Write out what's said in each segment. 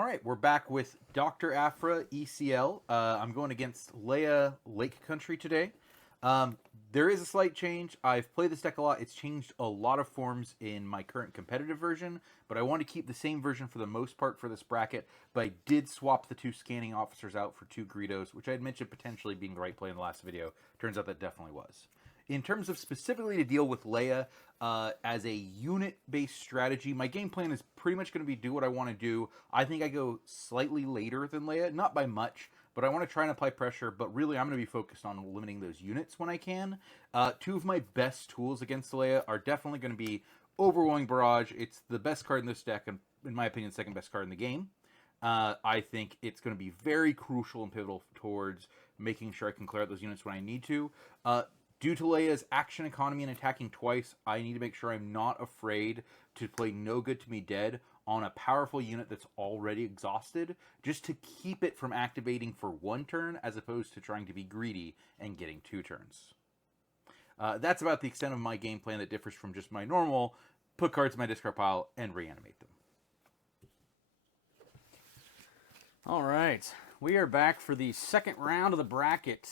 All right, we're back with Dr. Aphra ECL. I'm going against Leia Lake Country today. There is a slight change. I've played this deck a lot. It's changed a lot of forms in my current competitive version, but I want to keep the same version for the most part for this bracket. But I did swap the 2 scanning officers out for 2 Greedos, which I had mentioned potentially being the right play in the last video. Turns out that definitely was. In terms of specifically to deal with Leia as a unit-based strategy, my game plan is pretty much going to be do what I want to do. I think I go slightly later than Leia, not by much, but I want to try and apply pressure, but really I'm going to be focused on limiting those units when I can. 2 of my best tools against Leia are definitely going to be Overwhelming Barrage. It's the best card in this deck, and in my opinion, second best card in the game. I think it's going to be very crucial and pivotal towards making sure I can clear out those units when I need to. Due to Leia's action economy and attacking twice, I need to make sure I'm not afraid to play No Good to Me Dead on a powerful unit that's already exhausted, just to keep it from activating for 1 turn, as opposed to trying to be greedy and getting 2 turns. That's about the extent of my game plan that differs from just my normal put cards in my discard pile and reanimate them. All right, we are back for the second round of the bracket.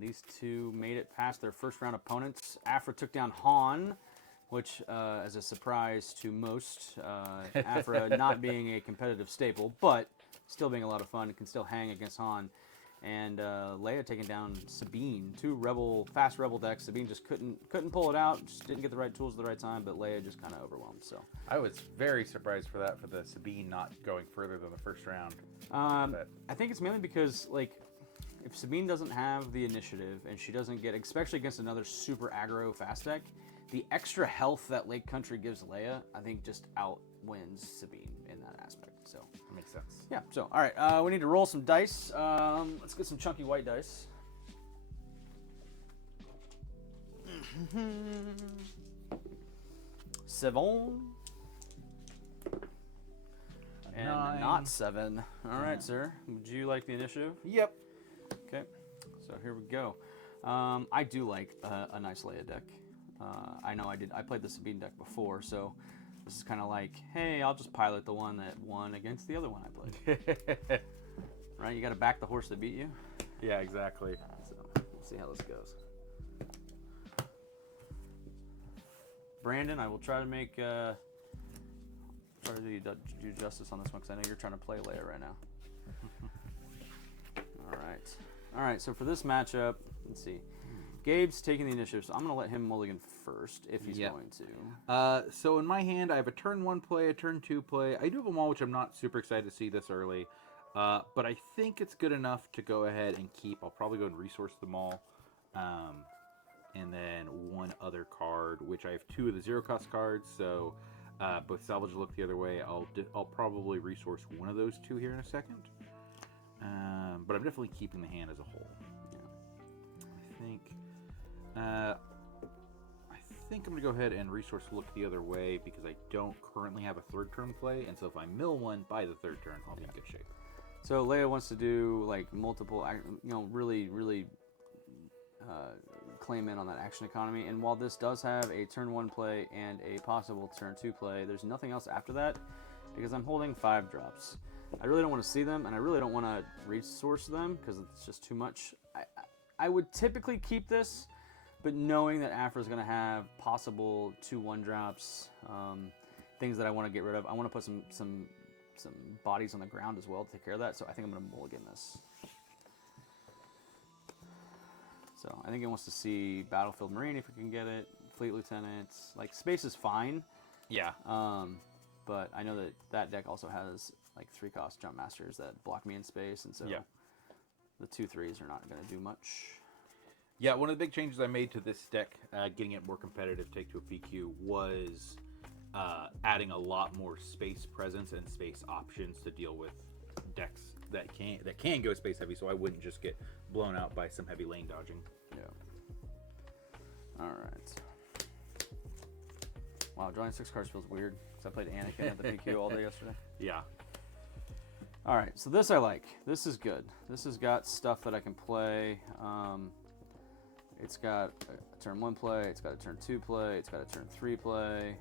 These 2 made it past their first round opponents. Aphra took down Han, which, as a surprise to most, Aphra not being a competitive staple, but still being a lot of fun and can still hang against Han. And Leia taking down Sabine, 2 fast rebel decks. Sabine just couldn't pull it out, just didn't get the right tools at the right time, but Leia just kind of overwhelmed. So I was very surprised for that, for the Sabine not going further than the first round. I think it's mainly because, like, if Sabine doesn't have the initiative and she doesn't get, especially against another super aggro fast deck, the extra health that Lake Country gives Leia, I think, just outwins Sabine in that aspect. So That makes sense. yeah. So all right, we need to roll some dice. Let's get some chunky white dice. Seven. And 9. not 7. All right, sir. Would you like the initiative? Yep. Okay, so here we go. I do like a nice Leia deck. I know I played the Sabine deck before, so this is kind of like, hey, I'll just pilot the one that won against the other one I played. Right? You got to back the horse that beat you. Yeah, exactly. So we'll see how this goes. Brandon, I will try to make try to do justice on this one because I know you're trying to play Leia right now. All right, so for this matchup, let's see. Gabe's taking the initiative, so I'm going to let him mulligan first if he's going to. So in my hand, I have a turn 1 play, a turn 2 play. I do have a Maul, which I'm not super excited to see this early. But I think it's good enough to go ahead and keep. I'll probably go and resource the Maul. And then 1 other card, which I have 2 of the 0-cost cards. So both salvage look the other way. I'll probably resource 1 of those 2 here in a second. But I'm definitely keeping the hand as a whole. Yeah. I think I'm going to go ahead and resource look the other way because I don't currently have a 3rd turn play, and so if I mill 1 by the 3rd turn, I'll be in good shape. So Leia wants to do like multiple, really claim in on that action economy, and while this does have a turn 1 play and a possible turn 2 play, there's nothing else after that because I'm holding 5 drops. I really don't want to see them, and I really don't want to resource them because it's just too much. I would typically keep this, but knowing that Aphra is going to have possible 2/1 drops, things that I want to get rid of, I want to put some bodies on the ground as well to take care of that, so I think I'm going to mulligan this. So I think it wants to see Battlefield Marine if we can get it, Fleet Lieutenant. Like, space is fine. Yeah. But I know that deck also has like 3-cost Jump Masters that block me in space, and so the 2/3s are not going to do much. Yeah, one of the big changes I made to this deck, getting it more competitive, take to a PQ, was adding a lot more space presence and space options to deal with decks that can go space heavy, so I wouldn't just get blown out by some heavy lane dodging. Yeah. All right. Wow, drawing 6 cards feels weird because I played Anakin at the PQ all day yesterday. Yeah. All right, so this I like. This is good. This has got stuff that I can play. It's got a turn 1 play. It's got a turn 2 play. It's got a turn 3 play.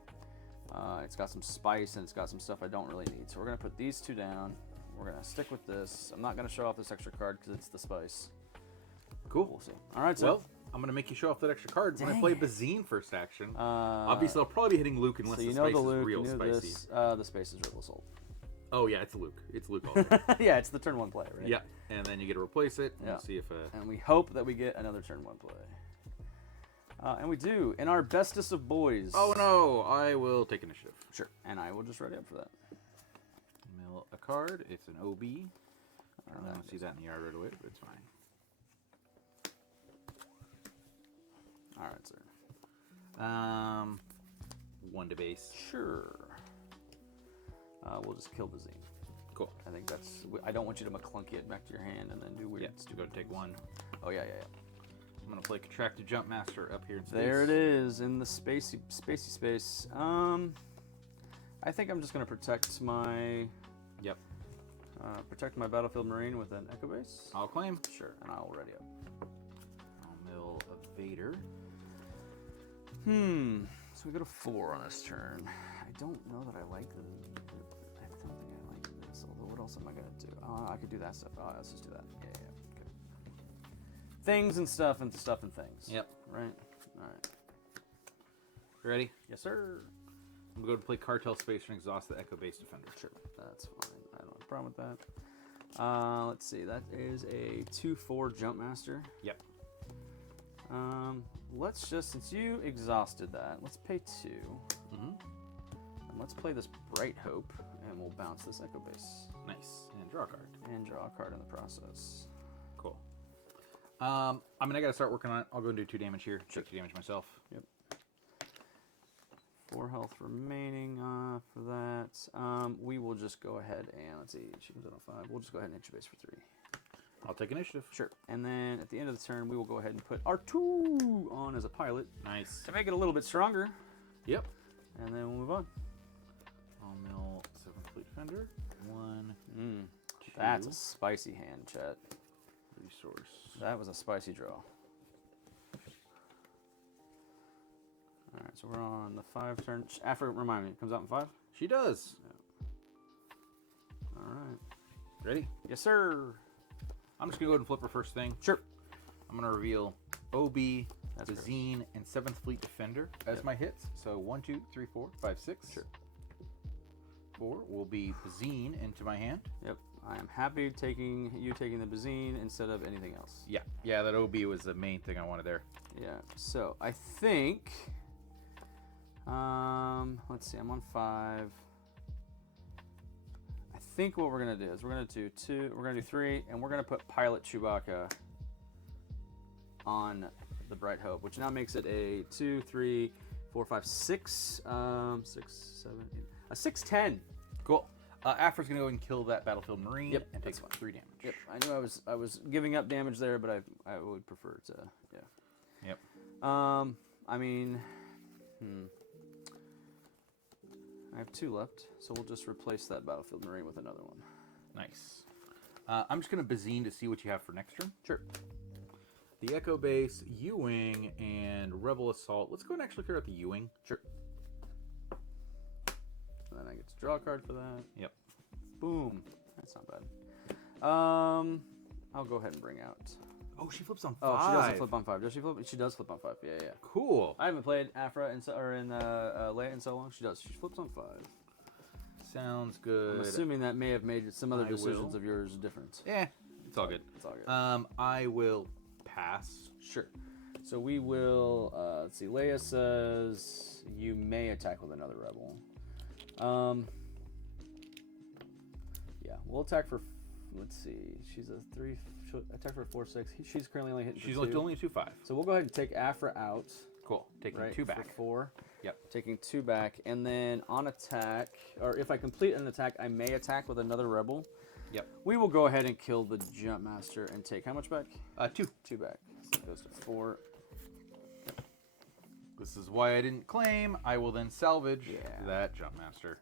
It's got some spice and it's got some stuff I don't really need. So we're gonna put these two down. We're gonna stick with this. I'm not gonna show off this extra card because it's the spice. Cool. We'll see. All right, so Well, I'm gonna make you show off that extra card when I Dang play it. Bazine first action. Obviously, I'll probably be hitting Luke unless so you the know spice the Luke, is real you knew spicy. this. The space is Rebel Assault. Oh yeah, it's Luke. It's Luke all day. Yeah, it's the turn one play, right? Yeah, and then you get to replace it. And Yeah. see if And we hope that we get another turn one play. And we do in our bestest of boys. Oh no, I will take initiative. Sure. And I will just ready up for that. Mill a card. It's an OB. I Alright. don't see that in the yard right away, but it's fine. All right, sir. 1 to base. Sure. We'll just kill the Zine. Cool. I think that's. I don't want you to McClunky it back to your hand and then do weird. Yeah, so go to take 1. Oh yeah. I'm gonna play Contracted Jump Master up here in space. There it is in the spacey space. I think I'm just gonna protect my. Yep. Protect my battlefield marine with an echo base. I'll claim. Sure, and I'll ready up. I'll mill a Vader. So we go to 4 on this turn. I don't know that I like the. I don't think I like this. Although, what else am I gonna do? I could do that stuff. Let's just do that. Yeah. Okay. Things and stuff and stuff and things. Yep. Right. All right. You ready? Yes, sir. I'm gonna go to play Cartel Space and exhaust the Echo Base Defender. Sure. That's fine. I don't have a problem with that. Let's see. That is a 2/4 Jump Master. Yep. Let's just, since you exhausted that, let's pay 2. Mm-hmm. And let's play this Bright Hope, and we'll bounce this Echo Base. Nice. And draw a card. And draw a card in the process. Cool. I mean, I gotta start working on it. I'll go and do 2 damage here. Take 2 damage myself. Yep. 4 health remaining for that. We will just go ahead and, let's see, she comes out on 5. We'll just go ahead and Base for 3. I'll take initiative. Sure. And then at the end of the turn, we will go ahead and put our 2 on as a pilot Nice. to make it a little bit stronger. Yep. And then we'll move on. I'll mill 7 Fleet Defender. 1, 2. That's a spicy hand, chat. Resource. That was a spicy draw. All right, so we're on the 5 turn. Aphra, remind me, it comes out in 5? She does. All right. Ready? Yes, sir. I'm just gonna go ahead and flip her first thing. Sure. I'm gonna reveal OB, That's Bazine, and 7th Fleet Defender as my hits. So 1, 2, 3, 4, 5, 6. Sure. 4 will be Bazine into my hand. Yep. I am happy taking the Bazine instead of anything else. Yeah, that OB was the main thing I wanted there. Yeah. So I think. Let's see. I'm on 5. I think what we're gonna do is we're gonna do 2. We're gonna do 3, and we're gonna put Pilot Chewbacca on the Bright Hope, which now makes it a 2, 3, 4, 5, 6. 6, 7, 8. A 6/10. Cool. Aphra's gonna go and kill that battlefield marine. Yep, and take that's fine. 3 damage. Yep. I knew I was giving up damage there, but I would prefer to. Yeah. Yep. I mean, I have 2 left, so we'll just replace that battlefield marine with another one. Nice. I'm just gonna Bazine to see what you have for next turn. Sure. The Echo Base, U-Wing, and Rebel Assault. Let's go and actually clear out the U-Wing. Sure. And then I get to draw a card for that. Yep. Boom. That's not bad. I'll go ahead and bring out. Oh, she flips on 5. Oh, she doesn't flip on 5. Does she flip? She does flip on 5. Yeah. Cool. I haven't played Aphra in Leia in so long. She does. She flips on 5. Sounds good. I'm assuming that may have made some other I decisions will. of yours different. Yeah, it's all good. It's all good. I will pass. Sure. So we will, let's see, Leia says you may attack with another rebel. Yeah, we'll attack for, let's see, she's a 3, attack for 4, 6. She's currently only hitting She's for 2. only 2-5. So we'll go ahead and take Aphra out. Cool. Taking Right, 2 for back. 4. Yep. Taking 2 back. And then on attack, or if I complete an attack, I may attack with another rebel. Yep. We will go ahead and kill the Jump Master and take how much back? 2. 2 back. So it goes to 4. This is why I didn't claim. I will then salvage Yeah. that Jump Master.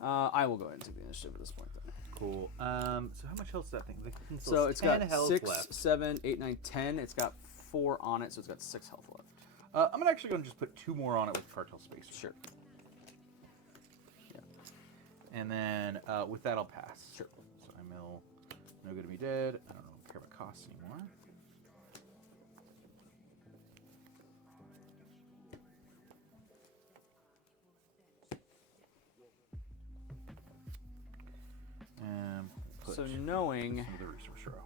I will go ahead and take the initiative at this point then. Cool. So how much health is that thing? The thing still So has it's 10 got health 6, left. 7, 8, 9, 10. It's got 4 on it, so it's got 6 health left. I'm gonna actually go and just put 2 more on it with Cartel Space. Sure. And then with that, I'll pass. Sure. So I mill No Good to Be Dead. I don't care about costs anymore. And put So knowing some of the resource row.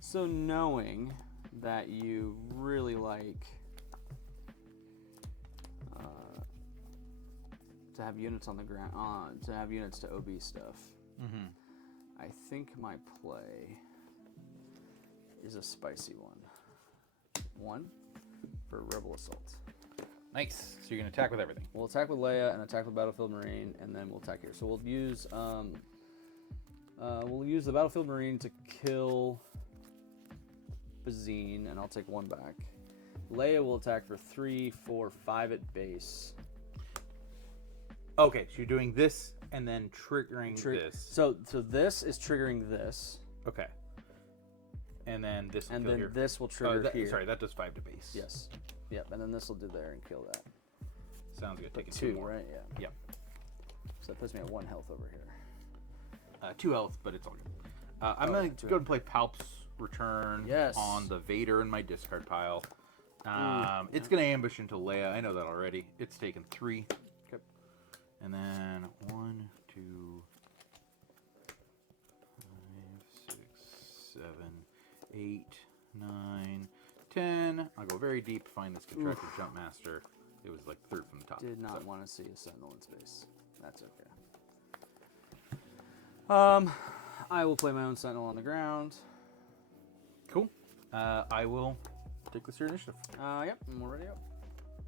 So knowing that you really like to have units on the ground, to have units to OB stuff, I think my play is a spicy one. One for Rebel Assault. Nice. So you're gonna attack with everything. We'll attack with Leia and attack with Battlefield Marine, and then we'll attack here. So we'll use the Battlefield Marine to kill Bazine, and I'll take one back. Leia will attack for 3, 4, 5 at base. Okay, so you're doing this and then triggering this. So this is triggering this. Okay. And then this will And kill then here. this will trigger here. Sorry, that does 5 to base. Yes. Yep, and then this will do there and kill that. Sounds good. Taking 2, more. right? Yeah. Yep. So that puts me at 1 health over here. 2 health, but it's all good. I'm going to go and play Palp's Return on the Vader in my discard pile. It's going to ambush into Leia. I know that already. It's taken 3. Okay. And then 1, 2, 5, 6, 7, 8, 9, 10. I'll go very deep, find this contracted jump master. It was like 3rd from the top. Did not want to see a Sentinel in space. That's okay. I will play my own Sentinel on the ground. Cool. I will take this to your initiative. Yep, and we're ready up.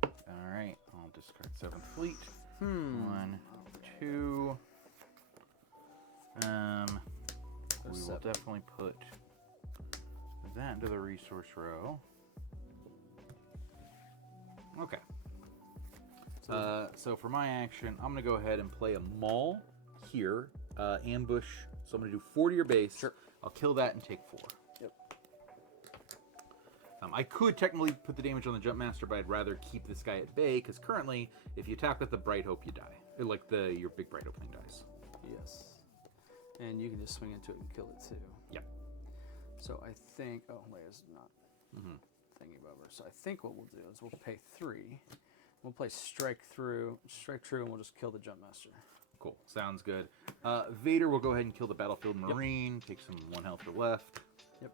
All right. I'll discard 7th Fleet. 1, 2. We will definitely put that into the resource row. Okay. So for my action, I'm going to go ahead and play a Maul here. Ambush. So I'm going to do 4 to your base. Sure. I'll kill that and take 4. Yep. I could technically put the damage on the Jump Master, but I'd rather keep this guy at bay, because currently, if you attack with the Bright Hope, you die. Your big Bright Opening dies. Yes. And you can just swing into it and kill it too. Yep. So I think, Leia's not thinking about her. So I think what we'll do is we'll pay 3. We'll play Strike True, and we'll just kill the Jump Master. Cool. Sounds good. Vader will go ahead and kill the Battlefield Marine. Take some 1 health or left. Yep.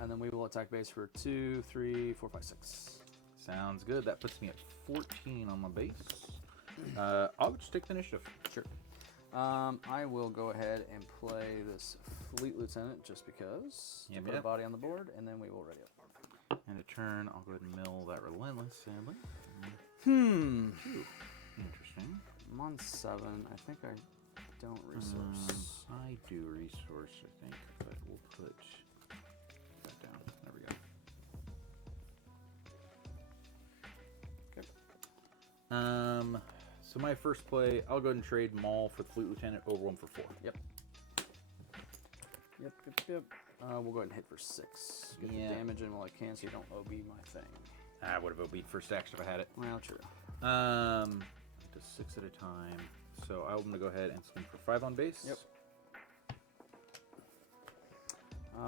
And then we will attack base for 2, 3, 4, 5, 6. Sounds good. That puts me at 14 on my base. I'll just take the initiative. Sure. I will go ahead and play this Fleet Lieutenant just because. Yep, Put a body on the board, and then we will ready up. And a turn, I'll go ahead and mill that Relentless, sadly. Ooh, interesting. I'm on 7. I think I don't resource. I do resource, I think, but we'll put that down. There we go. Okay. So my first play, I'll go ahead and trade Maul for the Fleet Lieutenant over 1 for 4. Yep. We'll go ahead and hit for 6. Get the damage in while I can, so you don't OB my thing. I would have OB'd first action if I had it. Well, true. Just 6 at a time. So I'm going to go ahead and swing for 5 on base. Yep.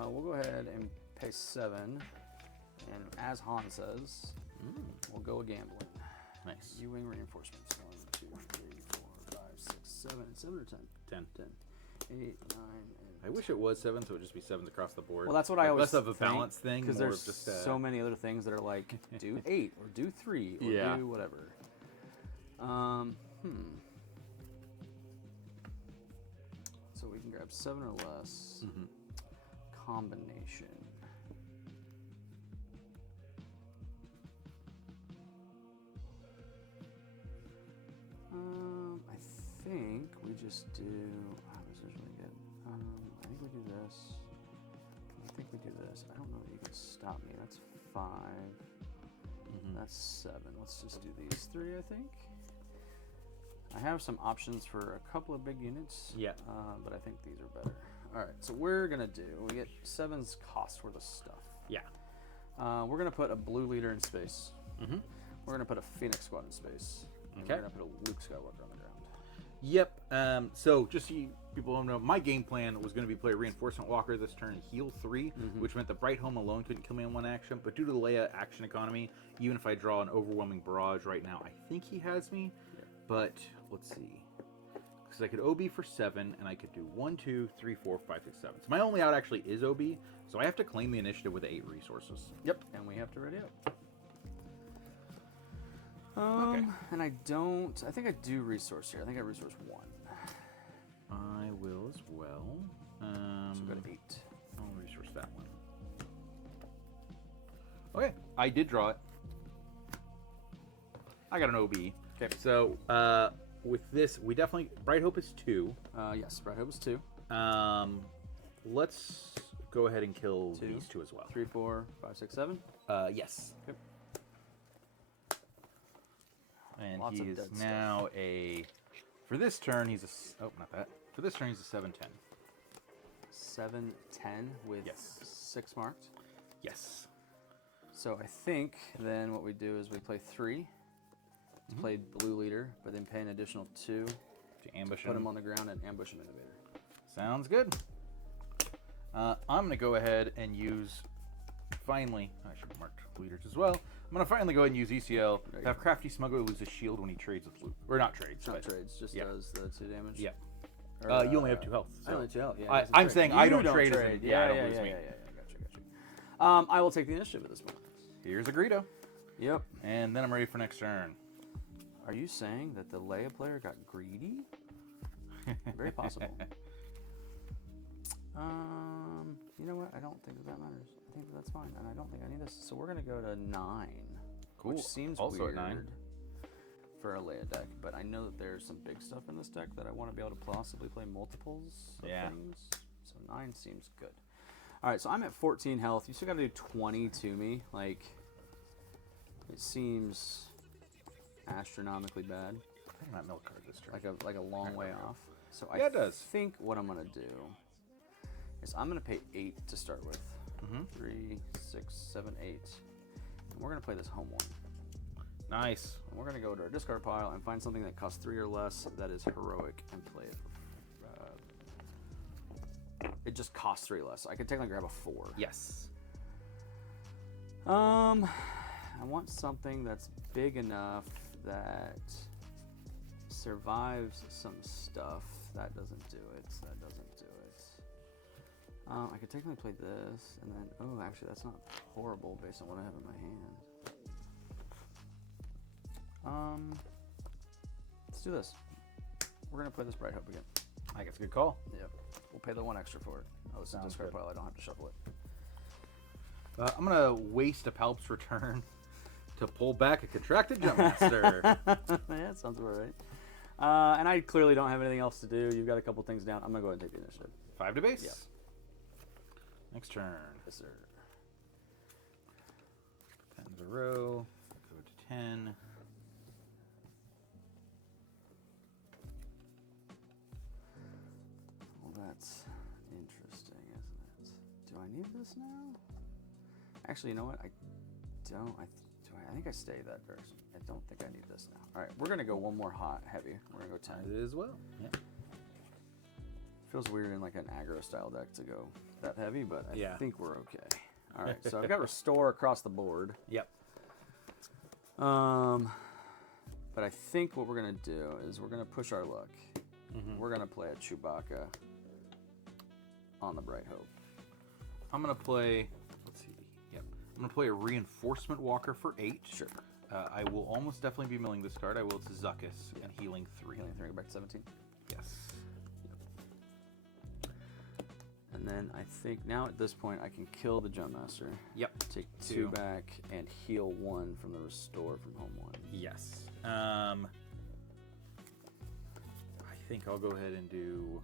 We'll go ahead and pay 7. And as Han says, we'll go a gambling. Nice. U-wing reinforcements. 1, 2, 3, 4, 5, 6, 7. 7 or 10? 10. 10. 8, 9, and I wish it was 7, so it would just be 7s across the board. well, that's what I always less of a balance thing, because more there's of just so many other things that are like do 8 or do 3 or do whatever. So we can grab 7 or less. Combination. I think we just do. How does this really get? I think we do this. I think we do this. I don't know that you can stop me. That's 5. That's 7. Let's just do these 3. I think. I have some options for a couple of big units. Yeah. But I think these are better. All right. So we're gonna do. We get 7's cost worth of stuff. Yeah. We're gonna put a blue leader in space. We're gonna put a Phoenix squad in space. And Okay. We're gonna put a Luke Skywalker on the ground. Yep. So just so people don't know, my game plan was going to be play Reinforcement Walker this turn, heal 3, which meant the Bright Home alone couldn't kill me in one action. But due to the Leia action economy, even if I draw an overwhelming barrage right now, I think he has me. Yeah. But let's see, because I could OB for 7, and I could do 1, 2, 3, 4, 5, 6, 7. So my only out actually is OB, so I have to claim the initiative with 8 resources. Yep. And we have to ready up. Okay. And I think I do resource here. I think I resource 1. I will as well. So go to 8. I'll resource that one. Okay, I did draw it. I got an OB. Okay. So with this, we definitely Bright Hope is 2. Yes, Bright Hope is 2. Let's go ahead and kill 2. these 2 as well. 3, 4, 5, 6, 7. Yes. Yep. And Lots he of is dead now a. For this turn, he's a. Oh, not that. For this turn, he's a 7/10. 7, 10 with Yes. 6 marked. Yes. So I think then what we do is we play 3 to play blue leader, but then pay an additional 2 To ambush put him. him on the ground and ambush an innovator. Sounds good. I'm going to go ahead and use. Finally, I should have marked leaders as well. I'm going to finally go ahead and use ECL. There you Have Crafty Smuggler lose a shield when he trades with Luke. Or not trades. Not but trades, just yeah. does the 2 damage. Yeah. Or, You only have 2 health. I only 2 health. Yeah, I- it doesn't I'm trade. saying You I don't trade as in- yeah, I don't yeah, lose yeah, me. yeah, Got you. I will take the initiative at this point. Here's a Greedo. Yep. And then I'm ready for next turn. Are you saying that the Leia player got greedy? Very possible. You know what? I don't think that matters. I think that's fine, and I don't think I need this. So we're gonna go to 9, Cool. which seems Also weird at 9. for a Leia deck. But I know that there's some big stuff in this deck that I want to be able to possibly play multiples of Yeah. things. So 9 seems good. All right, so I'm at 14 health. You still got to do 20 to me. Like, it seems astronomically bad. I'm not milk card this turn. Like a long way off. So Yeah, I it does. think what I'm gonna do is I'm gonna pay 8 to start with. Mhm. 3, 6, 7, 8. And we're gonna play this home one. Nice. And we're gonna go to our discard pile and find something that costs 3 or less that is heroic and play it. It just costs 3 less. I could technically grab a 4. Yes. I want something that's big enough that survives some stuff. That doesn't do it. That doesn't do it. I could technically play this, and then, oh, actually, that's not horrible based on what I have in my hand. Let's do this. We're gonna play this Bright Hope again. I think it's a good call. Yep. We'll pay the 1 extra for it. Oh, it's a Sounds discard good. pile. I don't have to shuffle it. I'm going to waste a Palp's return to pull back a Contracted Jump Master. Yeah, sounds about right. And I clearly don't have anything else to do. You've got a couple things down. I'm gonna go ahead and take the initiative. 5 to base. Yeah. Next turn. Yes, sir. 10's a row. Go to 10. Well, that's interesting, isn't it? Do I need this now? Actually, you know what? I don't. I think I stay that version. I don't think I need this now. All right, we're gonna go one more hot heavy. We're gonna go 10. It as well. Yeah. Feels weird in like an aggro style deck to go that heavy, but I Yeah. think we're okay. All right, so I've got restore across the board. Yep. But I think what we're gonna do is we're gonna push our luck. We're gonna play a Chewbacca on the Bright Hope. I'm going to play. Let's see. Yep. I'm going to play a Reinforcement Walker for 8. Sure. I will almost definitely be milling this card. I will to Zuckuss and healing 3. Healing 3, go back to 17. Yes. And then I think now at this point I can kill the Jump Master. Yep. Take 2 2. back and heal 1 from the restore from home 1. Yes. I think I'll go ahead and do.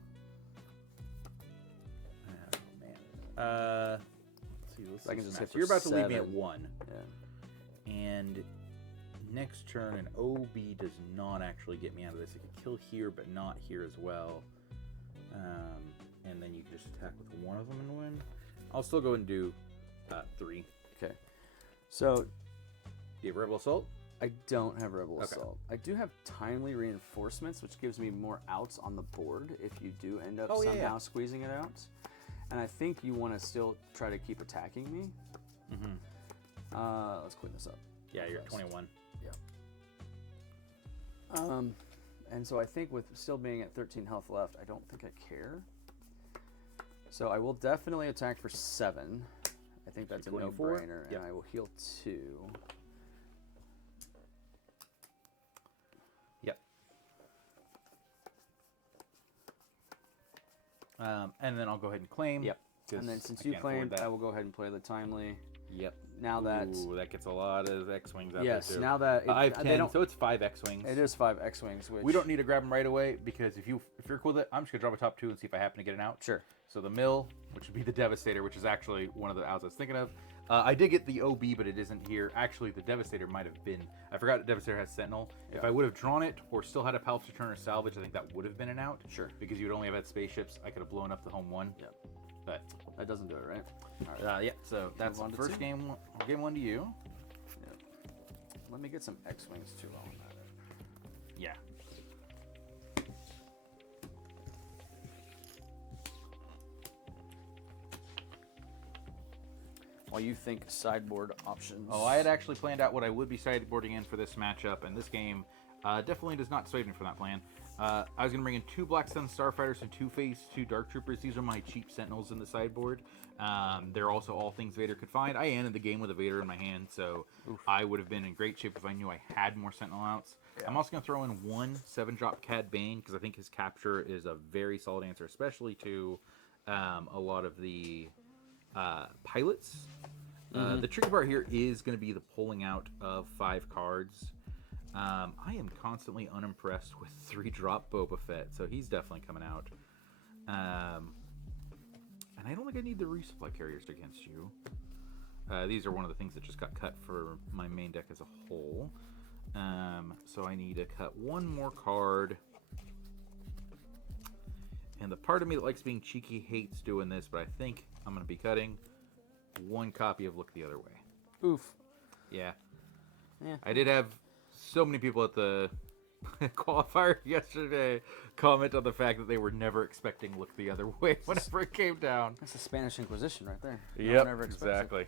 Oh man. Let's see. Let's I can see just some hit math. for You're about to leave me at 7. 1, Yeah. and next turn an OB does not actually get me out of this. It could kill here, but not here as well. And then you can just attack with one of them and win. I'll still go and do 3. Okay. So Do you have Rebel Assault? I don't have Rebel Okay. Assault. I do have Timely Reinforcements, which gives me more outs on the board if you do end up Oh, yeah, somehow yeah. squeezing it out. And I think you want to still try to keep attacking me. Let's clean this up. Yeah, you're Fast. 21. Yeah. And so I think with still being at 13 health left, I don't think I care. So I will definitely attack for 7. I think that's a 24? no-brainer, Yep. and I will heal 2. Yep. And then I'll go ahead and claim. Yep. 'cause And then since I you can't afford claimed, that. I will go ahead and play the Timely. Yep. Now that Ooh, that gets a lot of X-wings out yes, there too. now that I have they 10, don't, so it's 5 X-wings. it is 5 X-wings. Which We don't need to grab them right away because if you're cool with it, I'm just gonna drop a top 2 and see if I happen to get an out. Sure. So the mill, which would be the Devastator, which is actually one of the outs I was thinking of. I did get the OB, but it isn't here. Actually, the Devastator might have been. I forgot the Devastator has Sentinel. If Yeah. I would have drawn it or still had a Palpatine Turner salvage, I think that would have been an out. Sure. Because you would only have had spaceships. I could have blown up the home one. Yep. But That doesn't do it, right? All right. yeah, so that's on to first 2. game. Game 1 to you. Yep. Let me get some X-wings too while I'm at it. Yeah. While you think sideboard options. Oh, I had actually planned out what I would be sideboarding in for this matchup, and this game definitely does not sway me from that plan. I was going to bring in 2 Black Sun Starfighters and 2 Phase 2 Dark Troopers. These are my cheap Sentinels in the sideboard. They're also all things Vader could find. I ended the game with a Vader in my hand, so I would have been in great shape if I knew I had more Sentinel outs. Yeah. I'm also going to throw in 1 7-drop Cad Bane, because I think his capture is a very solid answer, especially to a lot of the pilots. The tricky part here is going to be the pulling out of 5 cards. I am constantly unimpressed with 3-drop Boba Fett, so he's definitely coming out. And I don't think I need the resupply carriers against you. These are one of the things that just got cut for my main deck as a whole. So I need to cut 1 more card. And the part of me that likes being cheeky hates doing this, but I think I'm going to be cutting 1 copy of Look the Other Way. Oof. Yeah. Yeah. I did have so many people at the qualifier yesterday comment on the fact that they were never expecting Look the Other Way whenever it came down. That's the Spanish Inquisition right there. No one ever expects it. exactly.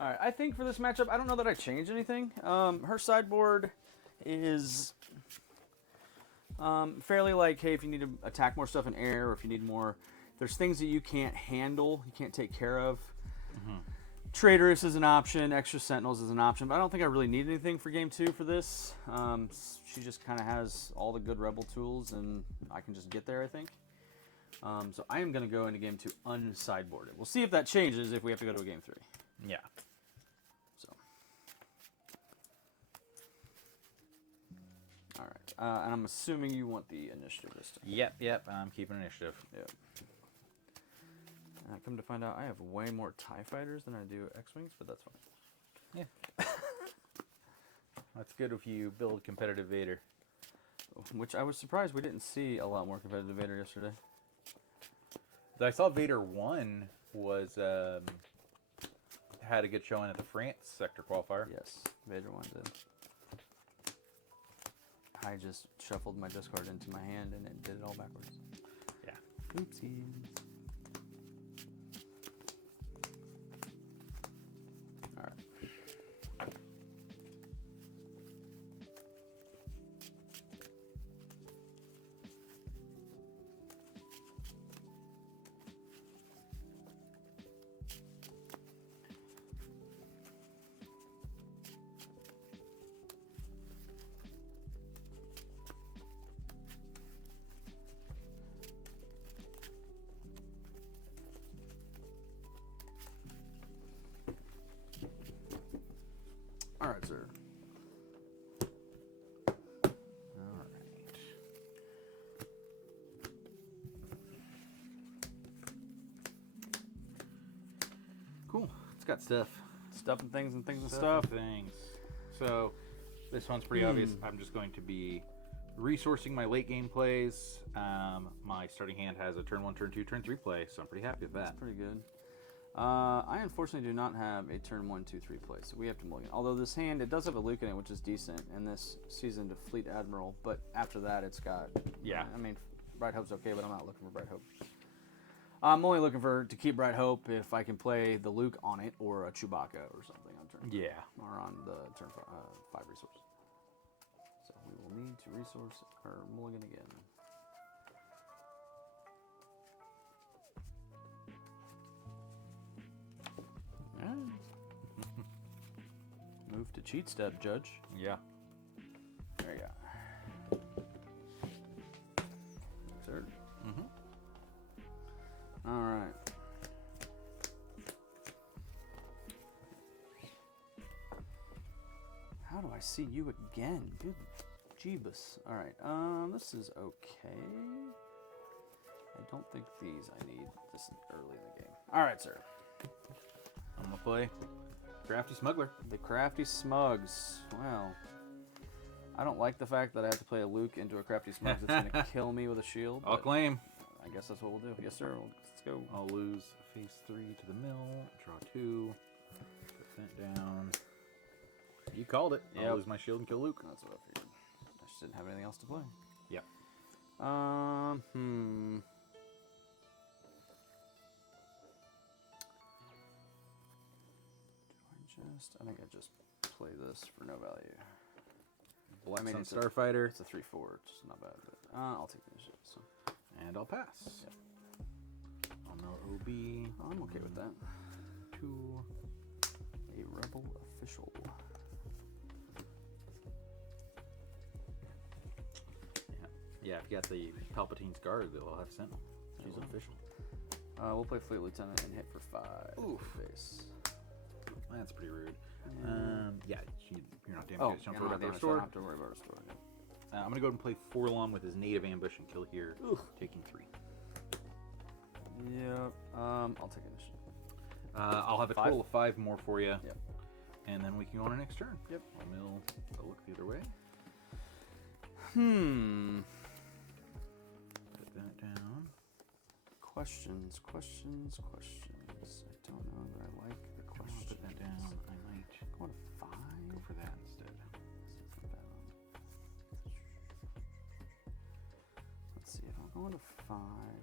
All right, I think for this matchup, I don't know that I changed anything. Her sideboard is fairly like, hey, if you need to attack more stuff in air, or if you need more, there's things that you can't handle, you can't take care of. Traitorous is an option, extra Sentinels is an option, but I don't think I really need anything for game 2 for this. She just kind of has all the good Rebel tools, and I can just get there, I think. So I am going to go into game 2 unsideboarded. We'll see if that changes if we have to go to a game 3. Yeah. So, all right, and I'm assuming you want the initiative this time. Yep. I'm keeping initiative. Yep. Come to find out, I have way more TIE fighters than I do X-wings, but that's fine. Yeah. That's good if you build competitive Vader. Which I was surprised we didn't see a lot more competitive Vader yesterday. I saw Vader 1 was had a good showing at the France sector qualifier. Yes, Vader 1 did. I just shuffled my discard into my hand and it did it all backwards. Yeah. Oopsies. All right. All right, sir. All right. Cool. It's got stuff. Stuff and things and things and Stuff stuff. and things. So this one's pretty obvious. I'm just going to be resourcing my late game plays. My starting hand has a turn 1, turn 2, turn 3 play, so I'm pretty happy with that. Pretty good. I unfortunately do not have a turn 1, 2, 3 play, so we have to mulligan. Although this hand, it does have a Luke in it, which is decent, and this seasoned Fleet Admiral, but after that it's got... Yeah. I mean, Bright Hope's okay, but I'm not looking for Bright Hope. I'm only looking to keep Bright Hope if I can play the Luke on it, or a Chewbacca or something on turn. Yeah. Or on the turn 5 resource. So we will need to resource our mulligan again. Move to cheat step, Judge. Yeah. There you go. Third. All right. How do I see you again? Good Jeebus. All right. This is okay. I don't think these I need this early in the game. All right, sir. I'm gonna play Crafty Smuggler. The Crafty Smugs. Well, I don't like the fact that I have to play a Luke into a Crafty Smugs that's going to kill me with a shield. I'll claim. I guess that's what we'll do. Yes, sir. Let's go. I'll lose phase 3 to the mill. Draw 2. Put that down. You called it. Yep. I'll lose my shield and kill Luke. That's what I figured. I just didn't have anything else to play. Yep. I think I just play this for no value. Black I mean, Sun it's Starfighter. It's a 3/4. It's not bad, but I'll take this shit. So. And I'll pass. Yep. I'll mill OB. I'm okay with that. 2. A rebel official. Yeah, if you got the Palpatine's guard, they'll have Sentinel. She's an official. We'll play Fleet Lieutenant and hit for 5. Oof. Face. That's pretty rude. Yeah, you're not damaged. Oh, Don't you're worry not about the damaged, so I restore. don't have to worry about restore. I'm going to go ahead and play Forlom with his native ambush and kill here, taking 3. Yep. I'll take initiative. I'll have a 5? total of 5 more for you. Yep. And then we can go on our next turn. Yep. I'll mill. I'll look the other way. Put that down. Questions. I don't know that I like the I'll questions. put that down. I might Go to 5. go for that instead. Let's see, if I'm going to 5,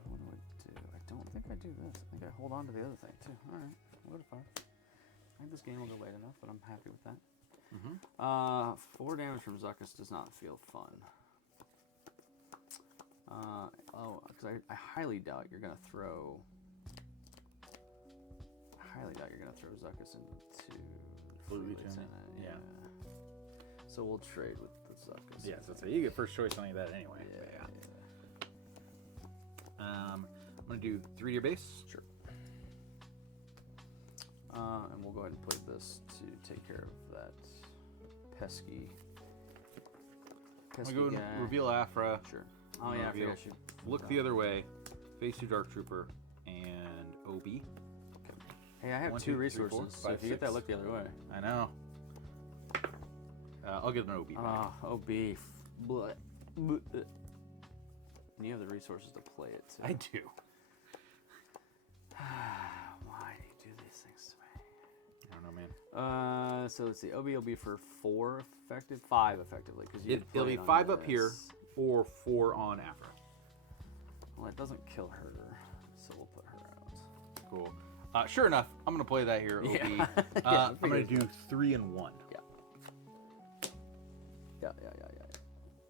what do I do? I don't think I do this. I think I hold on to the other thing too. Alright, we'll go to 5. I think this game will go late enough, but I'm happy with that. 4 damage from Zuckuss does not feel fun. Because I highly doubt you're going to throw... Zuckuss into Fleet Fleet Lieutenant, yeah. So we'll trade with the Zuckuss. Yeah, so you get first choice on any of that anyway. Yeah. I'm going to do 3 to your base. Sure. And we'll go ahead and play this to take care of that pesky I'm going to go ahead and reveal Aphra. Sure. Oh yeah, I reveal. forgot you. Look the other way. Face 2 Dark Trooper and OB. Hey, I have 1, 2 2, 3, resources, 4, so 5, if you get that 6. look the other way. I know. I'll get an OB. Ah, OB. Bleh. Bleh. And you have the resources to play it too. I do. Why do you do these things to me? I don't know, man. So let's see. OB will be for 4 effective, 5 effectively, because It'll be 5 up here or 4 on Aphra. Well, it doesn't kill her, so we'll put her out. Cool. Sure enough, I'm going to play that here, OB. Yeah. I'm going to do 3 and 1. Yeah.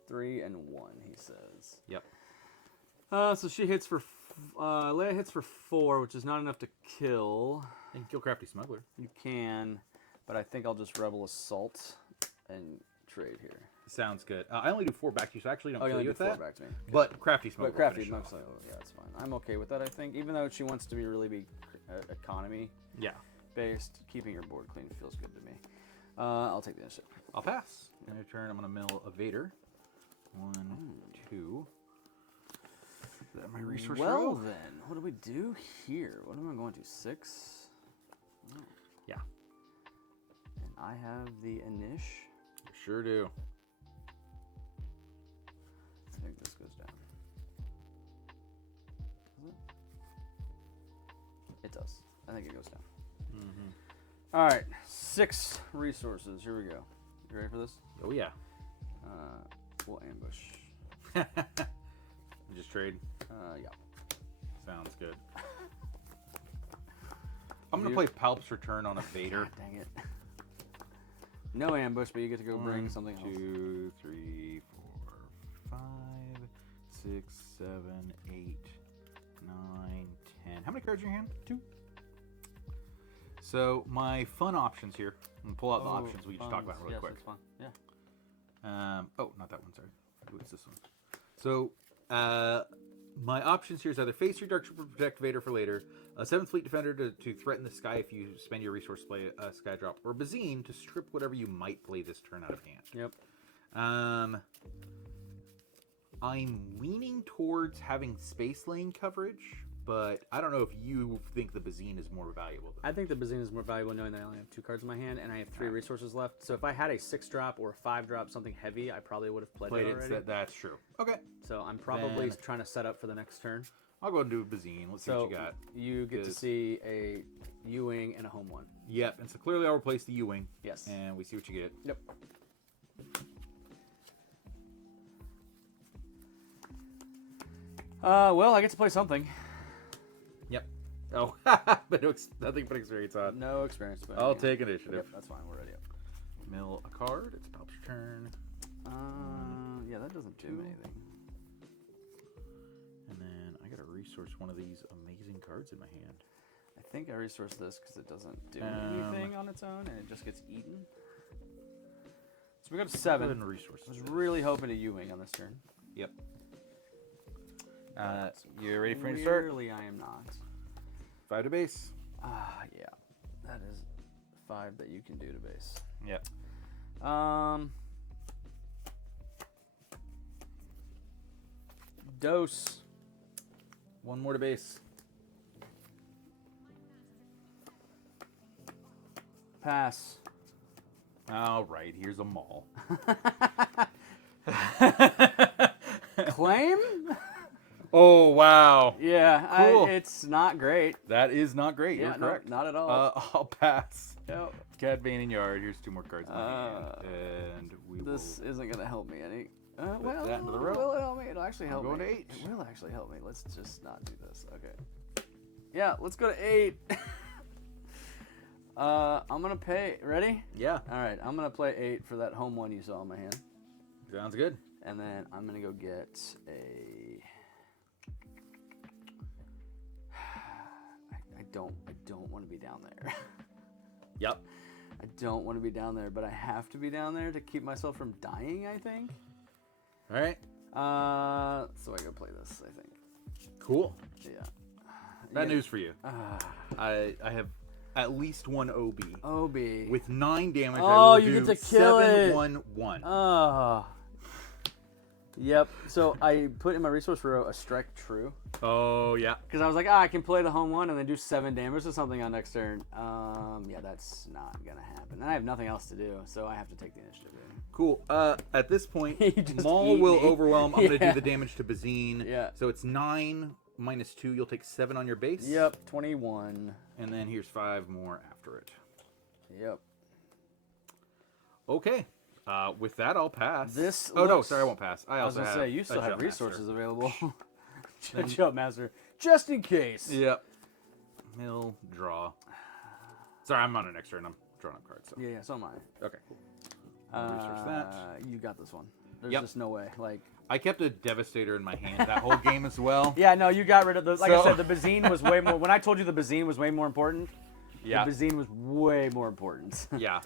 3 and 1, he says. Yep. So she hits for... Leia hits for 4, which is not enough to kill. And kill Crafty Smuggler. You can, but I think I'll just Rebel Assault and trade here. Sounds good. I only do 4 back to you, so I actually don't kill you with 4 that. back to me. But Crafty Smuggler. But Crafty finish off. Smuggler, yeah, that's fine. I'm okay with that, I think. Even though she wants to be really be economy Yeah. based, keeping your board clean feels good to me. I'll take the initiative. I'll pass. In your turn, I'm going to mill a Vader. 1, 2. Is that my resource Well row? then, what do we do here? What am I going to? 6? Oh. Yeah. And I have the Inish. You sure do. I think this goes down. Does it? It does. I think it goes down. Mm-hmm. All right, 6 resources. Here we go. You ready for this? Oh yeah. We'll ambush. Just trade. Yeah. Sounds good. I'm gonna play Palp's Return on a Vader. God dang it. No ambush, but you get to go bring something else. 2, 3, 4, 5, 6, 7, 8, 9, 10. How many cards are in your hand? 2. So my fun options here. I'm gonna pull out the options we just talked about really quick. That's fun. Yeah. Oh, not that one. Sorry. It's this one. So my options here is either Phase 3 Dark Trooper Protect Vader for later, a 7th Fleet Defender to threaten the sky if you spend your resource to play a Sky Drop, or Bazine to strip whatever you might play this turn out of hand. Yep. I'm leaning towards having Space Lane coverage, but I don't know if you think the Bazine is more valuable. I think the Bazine is more valuable knowing that I only have 2 cards in my hand and I have 3 resources left. So if I had a 6-drop or a 5-drop, something heavy, I probably would have played it already. That's true. Okay. So I'm probably trying to set up for the next turn. I'll go and do a Bazine. Let's see what you got. You get to see a U-Wing and a home one. Yep, and so clearly I'll replace the U-Wing. Yes. And we see what you get. Yep. Well, I get to play something. Yep. Oh, but nothing but experience on. No experience. But I'll take initiative. Yep, that's fine. We're ready. Mill a card. It's Palp's turn. Yeah, that doesn't do anything. And then I gotta resource one of these amazing cards in my hand. I think I resource this because it doesn't do anything on its own and it just gets eaten. So we go to 7. And resources. I was really hoping a U-Wing on this turn. Yep. You ready for me to start? Clearly, I am not. 5 to base. Yeah. That is 5 that you can do to base. Yep. Dose. 1 more to base. Pass. All right, here's a mall. Claim? Oh, wow. Yeah, Cool. It's not great. That is not great. Yeah, You're correct. No, not at all. I'll pass. Yep. Cad Bane and Yard. Here's 2 more cards in my hand. And This isn't going to help me any. Well, that into the row. will it help me? It'll actually help going me. to 8. It will actually help me. Let's just not do this. Okay. Yeah, let's go to 8. I'm going to pay. Ready? Yeah. All right, I'm going to play 8 for that home one you saw in my hand. Sounds good. And then I'm going to go get a... I don't want to be down there. Yep. I don't want to be down there, but I have to be down there to keep myself from dying, I think. All right. So I go play this, I think. Cool. Yeah. Bad news for you. I have at least 1 OB. OB. With 9 damage, I Oh, will you do get to kill 7, it. 1, 1. Oh. Yep. So I put in my resource row a strike true. Oh, yeah. Because I was like, I can play the home one and then do 7 damage or something on next turn. Yeah, that's not going to happen. And I have nothing else to do, so I have to take the initiative. Cool. At this point, You just Maul eat will me. overwhelm. I'm going to Yeah. do the damage to Bazine. Yeah. So it's 9 minus 2. You'll take 7 on your base. Yep, 21. And then here's 5 more after it. Yep. Okay. With that, I'll pass. This Oh, no. looks- Sorry, I won't pass. I I was also going to have say, you still a have Jump resources Master. available. Jump Master, just in case. Yep. Mill, draw. Sorry, I'm on an extra and I'm drawing up cards. So. Yeah, so am I. Okay, cool. Resource that. You got this one. There's Yep. just no way. Like, I kept a Devastator in my hand that whole game as well. yeah, no, you got rid of the. Like I So- said, the Bazine was way more. When I told you the Bazine was way more important, Yeah. the Bazine was way more important. Yeah.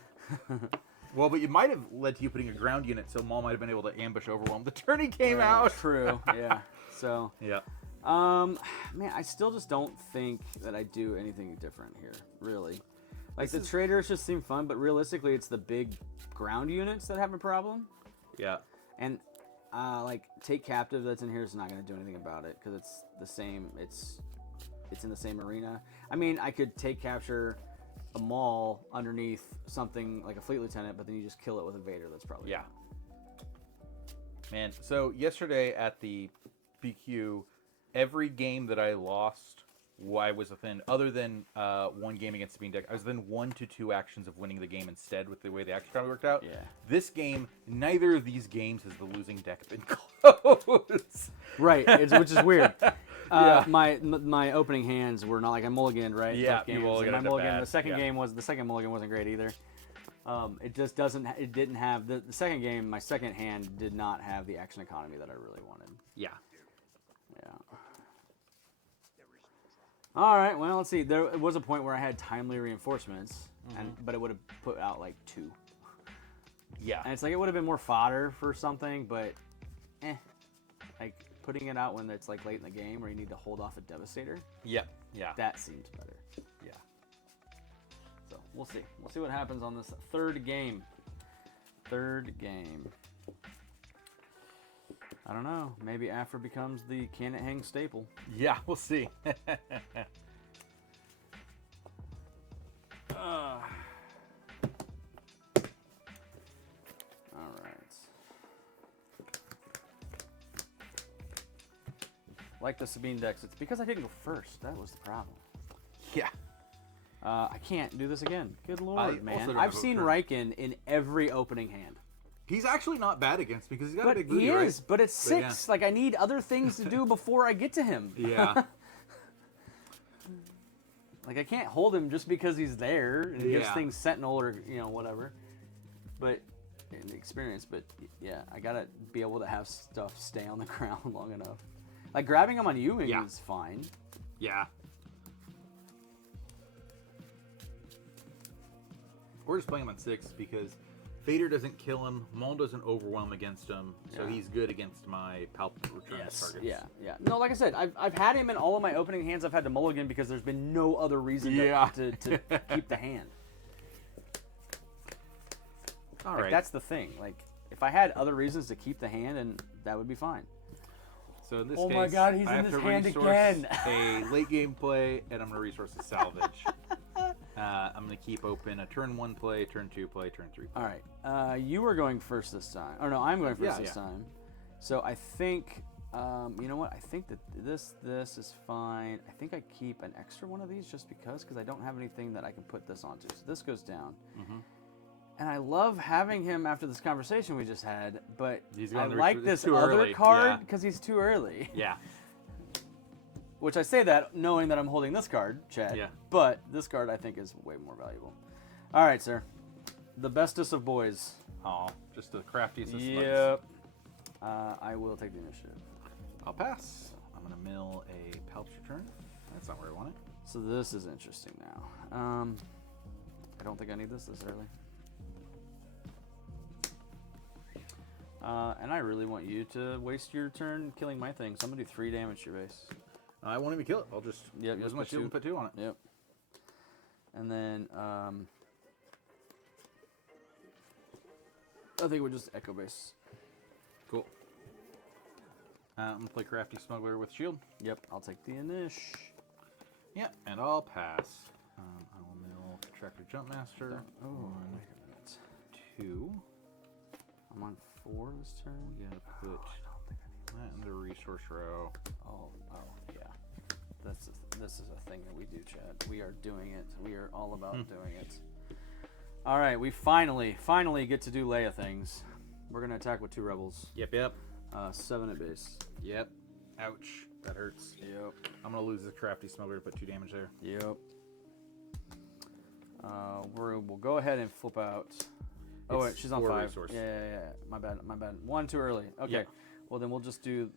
Well, but it might have led to you putting a ground unit, so Maul might have been able to ambush overwhelm the turn he came out. True. Yeah. So, Yeah. man, I still just don't think that I do anything different here. Really. Like the traders just seem fun, but realistically, it's the big ground units that have a problem. Yeah. And like take captive that's in here is not going to do anything about it because it's the same. It's in the same arena. I mean, I could take capture a Maul underneath something like a fleet lieutenant, but then you just kill it with a Vader. That's probably Yeah. Man, so yesterday at the BQ, every game that I lost I was within, other than one game against the Bean Deck, I was within 1 to 2 actions of winning the game instead with the way the action card worked out. Yeah. This game, neither of these games has the losing deck been close. Right, which is weird. Yeah. My opening hands were not like I mulliganed, right? Yeah, Both you games. mulliganed And it my mulligan, bad. the second Yeah. game was the second mulligan wasn't great either. It just doesn't. It didn't have the second game. My second hand did not have the action economy that I really wanted. Yeah. Yeah. All right. Well, let's see. There was a point where I had timely reinforcements, but it would have put out like 2. Yeah. And it's like it would have been more fodder for something, but like putting it out when it's like late in the game where you need to hold off a Devastator. Yep. Yeah. That seems better. Yeah. So we'll see. We'll see what happens on this third game. I don't know. Maybe Aphra becomes the can it hang staple. Yeah, we'll see. All right. Like the Sabine decks, it's because I didn't go first. That was the problem. Yeah. I can't do this again. Good I lord, also man. don't I've have a seen turn. Riken in every opening hand. He's actually not bad against me because he's got a But big he booty, is, right? but it's But yeah. 6. Like, I need other things to do before I get to him. Yeah. Like, I can't hold him just because he's there and gives Yeah. things Sentinel or, whatever. But, in the experience, but yeah, I gotta be able to have stuff stay on the ground long enough. Like, grabbing him on Ewing Yeah. is fine. Yeah. We're just playing him on 6 because Vader doesn't kill him, Maul doesn't overwhelm against him, so Yeah. he's good against my palpable return targets. Yeah. No, like I said, I've had him in all of my opening hands. I've had to mulligan because there's been no other reason Yeah. to keep the hand. All Like, right. that's the thing. Like, if I had other reasons to keep the hand, and that would be fine. So in this Oh case, my God, he's I in have this to hand resource again. a late game play, and I'm going to resource a salvage. I'm going to keep open a turn 1 play, turn 2 play, turn 3 play. All right. You were going first this time. Or no, I'm going first this time. So I think, you know what? I think that this is fine. I think I keep an extra one of these just because I don't have anything that I can put this onto. So this goes down. Mm-hmm. And I love having him after this conversation we just had, but He's I going to like it's this too other early. card Yeah. because he's too early. Yeah. Which I say that knowing that I'm holding this card, Chad. Yeah. But this card I think is way more valuable. All right, sir. The bestest of boys. Oh, just the craftiest of slugs. Yep. I will take the initiative. I'll pass. I'm going to mill a palpable return. That's not where I want it. So this is interesting now. I don't think I need this early. And I really want you to waste your turn killing my thing. So I'm going to do 3 damage to your base. I won't even kill it. I'll just Yep, use just my put shield 2. and put 2 on it. Yep. And then I think we'll just echo base. Cool. I'm going to play Crafty Smuggler with shield. Yep, I'll take the inish. Yeah, and I'll pass. I will mill Tractor Jumpmaster. Oh, on wait a minute. 2. I'm on 4 this turn. We gotta put that in the resource row. Oh, yeah. This is a thing that we do, Chad. We are doing it. We are all about doing it. All right, we finally get to do Leia things. We're gonna attack with 2 rebels. Yep. 7 at base. Yep. Ouch. That hurts. Yep. I'm gonna lose the Crafty Smuggler to put 2 damage there. Yep. We'll go ahead and flip out. Oh wait, It's she's on 4 5. resource. Yeah. My bad. 1 too early. Okay. Yeah. Well then we'll just do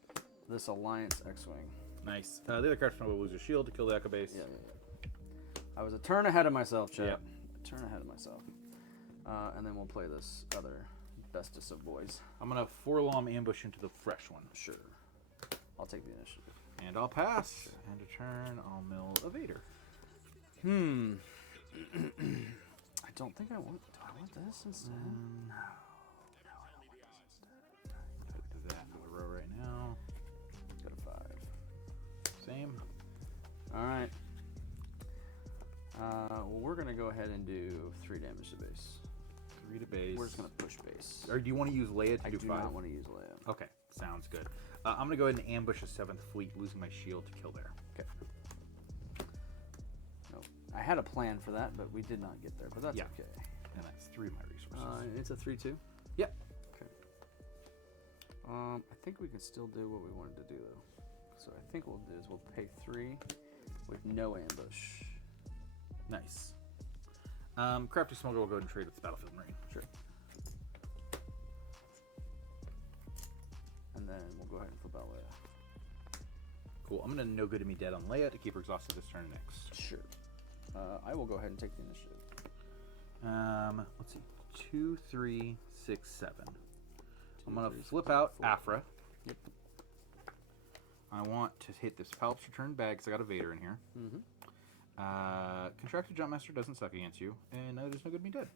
this Alliance X-wing. Nice. The other Crafty Smuggler will lose a shield to kill the Echo Base. Yeah. I was a turn ahead of myself, Chad. Yep. A turn ahead of myself. And then we'll play this other bestest of boys. I'm gonna Forlom ambush into the fresh one. Sure. I'll take the initiative. And I'll pass. And a turn, I'll mill a Vader. I don't think I want. Do I want this instead? No, I don't want this instead. Put that in the row right now. Go to 5. Same. All right. Well, we're gonna go ahead and do 3 damage to base. 3 to base. We're just gonna push base. Or do you want to use Leia to I do do 5? not want to use Leia. Okay, sounds good. I'm gonna go ahead and ambush a 7th fleet, losing my shield to kill there. Okay. I had a plan for that, but we did not get there. But that's Yeah. okay. And that's 3 of my resources. It's a 3/2. Yep. Okay. I think we can still do what we wanted to do though. So I think what we'll do is we'll pay 3 with no ambush. Nice. Crafty Smuggler will go ahead and trade with the Battlefield Marine. Sure. And then we'll go ahead and flip out Leia. Cool. I'm going to no good to me dead on Leia to keep her exhausted this turn next. Sure. I will go ahead and take the initiative. Let's see. 2, 3, 6, 7. I'm going to 3, flip 6, out 4. Aphra. Yep. I want to hit this Palps Return bag because I got a Vader in here. Mm-hmm. Contracted Jumpmaster doesn't suck against you, and there's no good to me dead.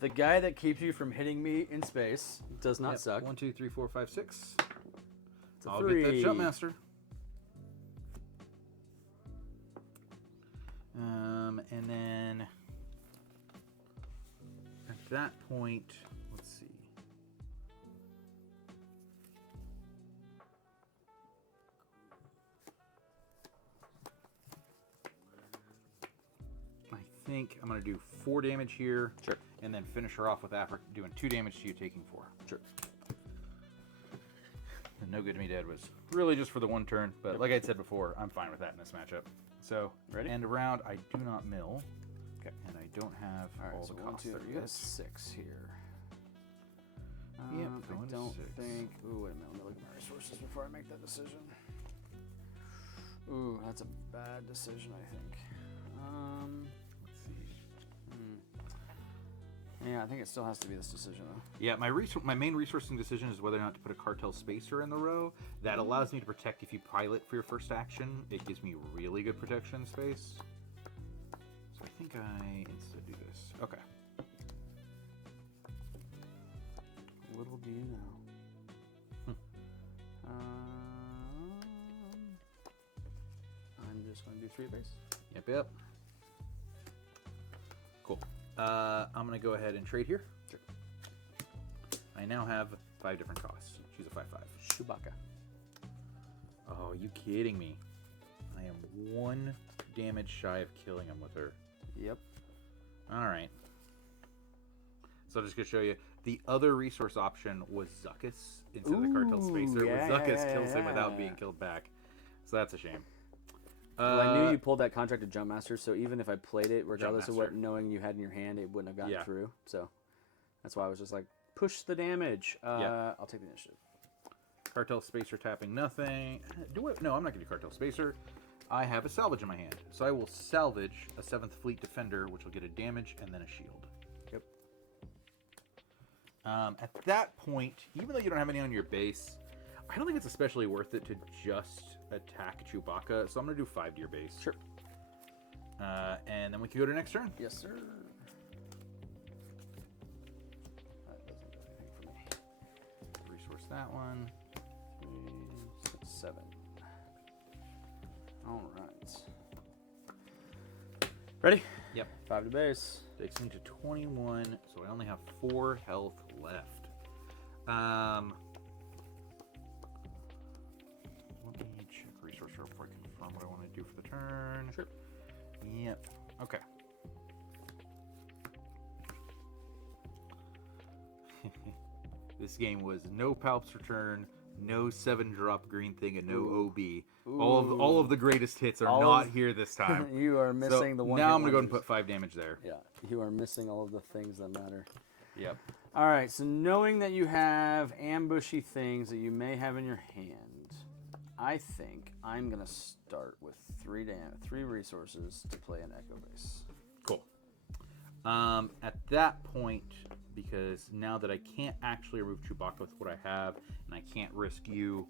The guy that keeps you from hitting me in space does not suck. 1, 2, 3, 4, 5, 6. It's a I'll 3. get that Jumpmaster. And then at that point, let's see. I think I'm going to do 4 damage here. Sure. And then finish her off with Aphra doing 2 damage to you, taking 4. Sure. And no good to me dead was really just for the 1 turn, but like I said before, I'm fine with that in this matchup. So, Ready? End round, I do not mill. Okay. And I don't have all so the 1, costs 2, there 3. You got a yet. 6 here. Yep, I going to don't 6. think. Ooh, wait a minute. Let me look at my resources before I make that decision. Ooh, that's a bad decision, I think. Let's see. Yeah, I think it still has to be this decision, though. Yeah, my main resourcing decision is whether or not to put a cartel spacer in the row. That allows me to protect if you pilot for your first action. It gives me really good protection space. So I think I instead do this. Okay. Little do you know. I'm just going to do 3 base. Yep. Cool. I'm going to go ahead and trade here. Sure. I now have 5 different costs. She's a 5/5. Chewbacca. Oh, are you kidding me? I am 1 damage shy of killing him with her. Yep. Alright. So I'm just going to show you. The other resource option was Zuckuss instead of the Cartel Spacer, where Zuckuss kills him without being killed back. So that's a shame. Well, I knew you pulled that Contracted Jumpmaster, so even if I played it, regardless of what Jumpmaster. knowing you had in your hand, it wouldn't have gotten Yeah. through. So that's why I was just like, push the damage. Yeah. I'll take the initiative. Cartel Spacer tapping nothing. No, I'm not going to do Cartel Spacer. I have a salvage in my hand. So I will salvage a 7th Fleet Defender, which will get a damage and then a shield. Yep. At that point, even though you don't have any on your base, I don't think it's especially worth it to just attack Chewbacca. So I'm going to do 5 to your base. Sure. And then we can go to next turn. Yes, sir. That doesn't do anything for me. Resource that one. 3, 6, 7. All right. Ready? Yep. 5 to base. Takes me to 21, so I only have 4 health left. Let me check resource row before I confirm what I want to do for the turn. Sure. Yep. Okay. This game was no Palps Return, no 7-drop green thing, and no OB. All of the greatest hits are not here this time. You are missing the one. Now I'm gonna go ahead and put 5 damage there. Yeah, you are missing all of the things that matter. Yep. All right, so knowing that you have ambushy things that you may have in your hand, I think I'm gonna start with 3 resources to play an Echo Base. Cool. At that point, because now that I can't actually remove Chewbacca with what I have, and I can't risk you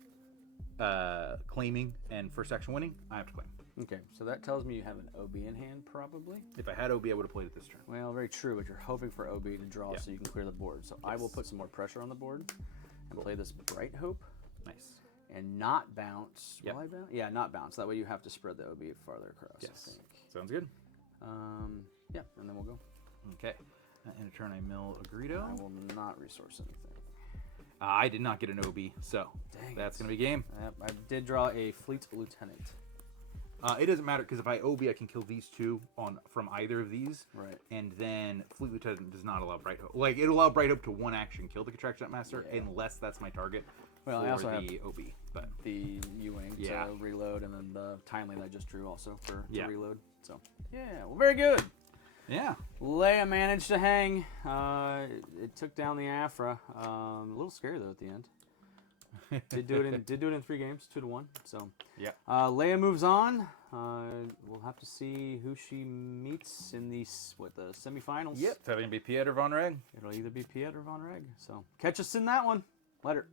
claiming and first action winning, I have to claim. Okay, so that tells me you have an OB in hand, probably. If I had OB, I would have played it this turn. Well, very true, but you're hoping for OB to draw Yeah. so you can clear the board. So I will put some more pressure on the board and play this Bright Hope Nice. and not bounce. Yep. Will I bounce? Yeah, not bounce. That way you have to spread the OB farther across, Yes. I think. Sounds good. Yeah, and then we'll go. Okay. In a turn, I mill a Greedo. I will not resource anything. I did not get an OB, so Dang that's it. going to be game. Yep, I did draw a Fleet Lieutenant. It doesn't matter because if I OB, I can kill these two from either of these. Right. And then Fleet Lieutenant does not allow Bright Hope. Like, it allow Bright Hope to one action kill the Contraction Master unless that's my target Well, for I also the OB. But the U-wing to reload, and then the timely that I just drew also for to reload. So yeah, well, very good. yeah. Leia managed to hang. It took down the Aphra. A little scary though at the end. Did do it in 3 games, 2-1. So yeah. Leia moves on. We'll have to see who she meets in the semifinals. Yep. It's either gonna be Piet or Von Reg. It'll either be Piet or Von Reg. So catch us in that one. Later.